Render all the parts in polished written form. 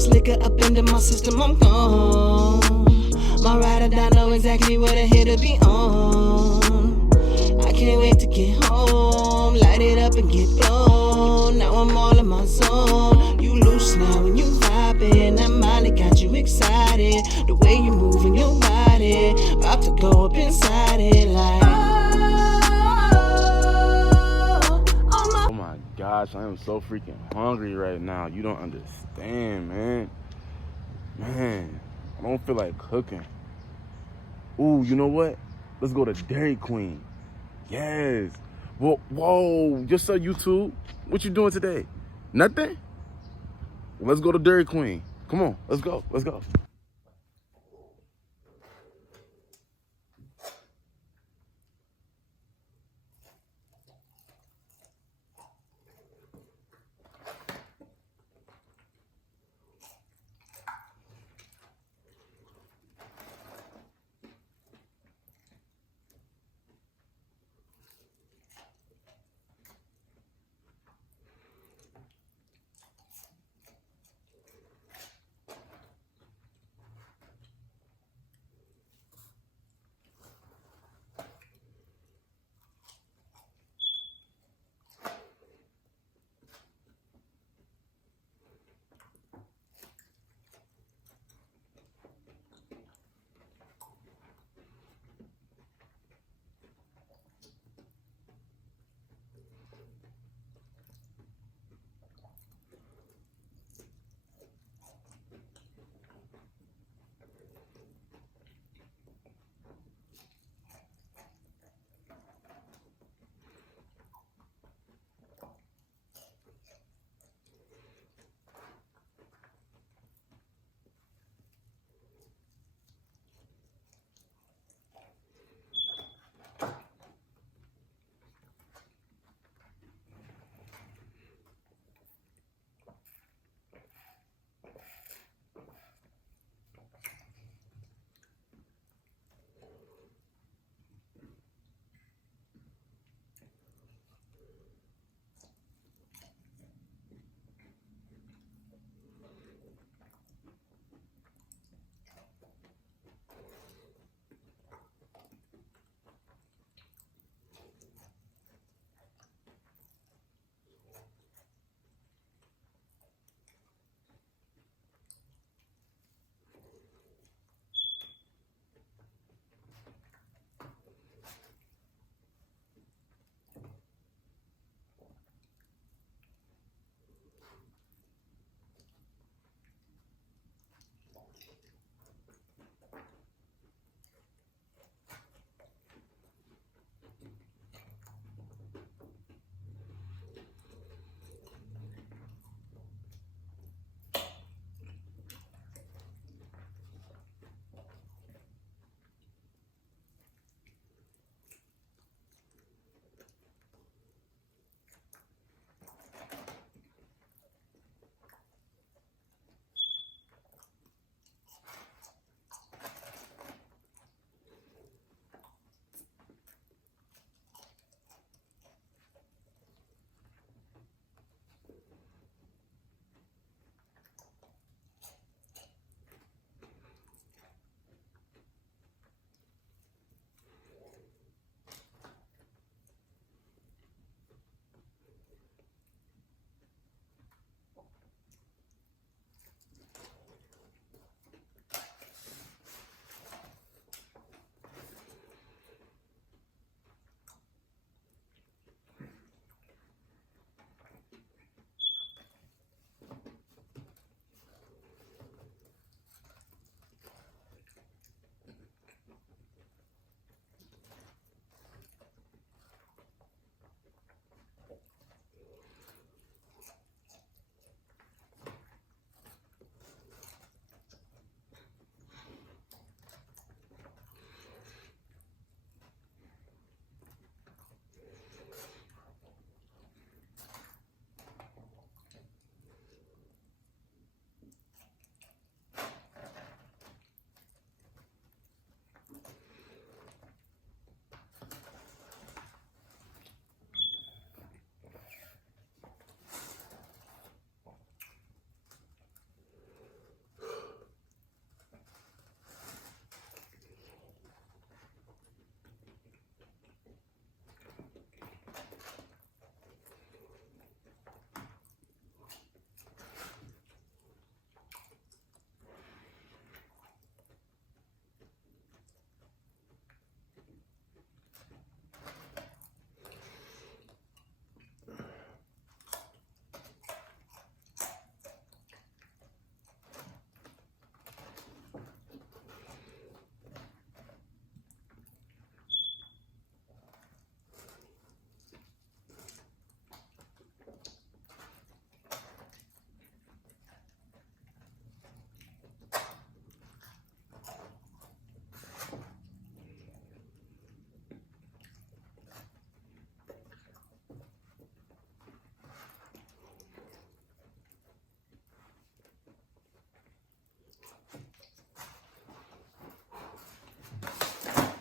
this liquor up into my system, I'm gone. My ride or die know exactly what the hill to be on. I can't wait to get home, light it up and get blown. Now I'm all in my zone. You loose now when you vibing. That Molly got you excited. The way you moving your body, about to go up inside it like. Oh my gosh, I am so freaking hungry right now. You don't understand, man. Man, I don't feel like cooking. Ooh, you know what? Let's go to Dairy Queen. Yes. Whoa, just so YouTube, what you doing today? Nothing? Let's go to Dairy Queen. Come on, let's go.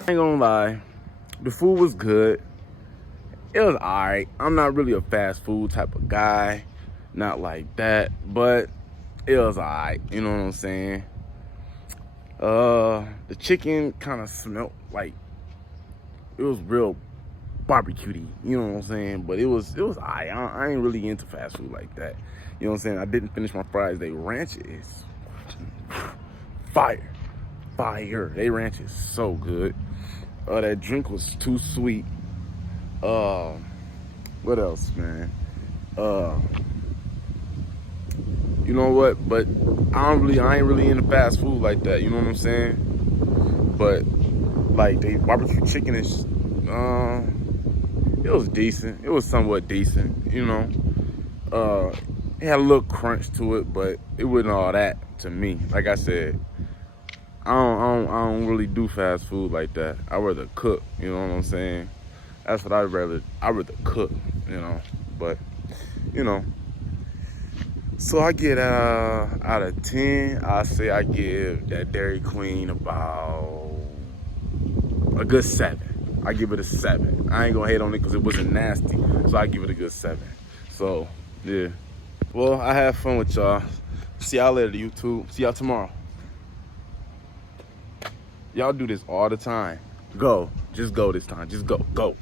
I ain't gonna lie, the food was good. It was alright. I'm not really a fast food type of guy, not like that, but it was alright. You know what I'm saying? The chicken kind of smelled like it was real barbecue-y, you know what I'm saying? But it was alright. I ain't really into fast food like that. You know what I'm saying? I didn't finish my fries. They ranch is fire. They ranch is so good. That drink was too sweet. What else, man? You know what? But I ain't really into fast food like that. You know what I'm saying? But like they barbecue chicken is, it was decent. It was somewhat decent. You know, it had a little crunch to it, but it wasn't all that to me. Like I said, I don't really do fast food like that. I rather cook. You know what I'm saying? That's what I'd rather cook. You know, but you know. So I get out of 10, I say I give that Dairy Queen about a good 7. I give it a 7. I ain't gonna hate on it because it wasn't nasty, so I give it a good 7. So yeah. Well, I had fun with y'all. See y'all later, YouTube. See y'all tomorrow. Y'all do this all the time. Go. Just go this time. Just go. Go.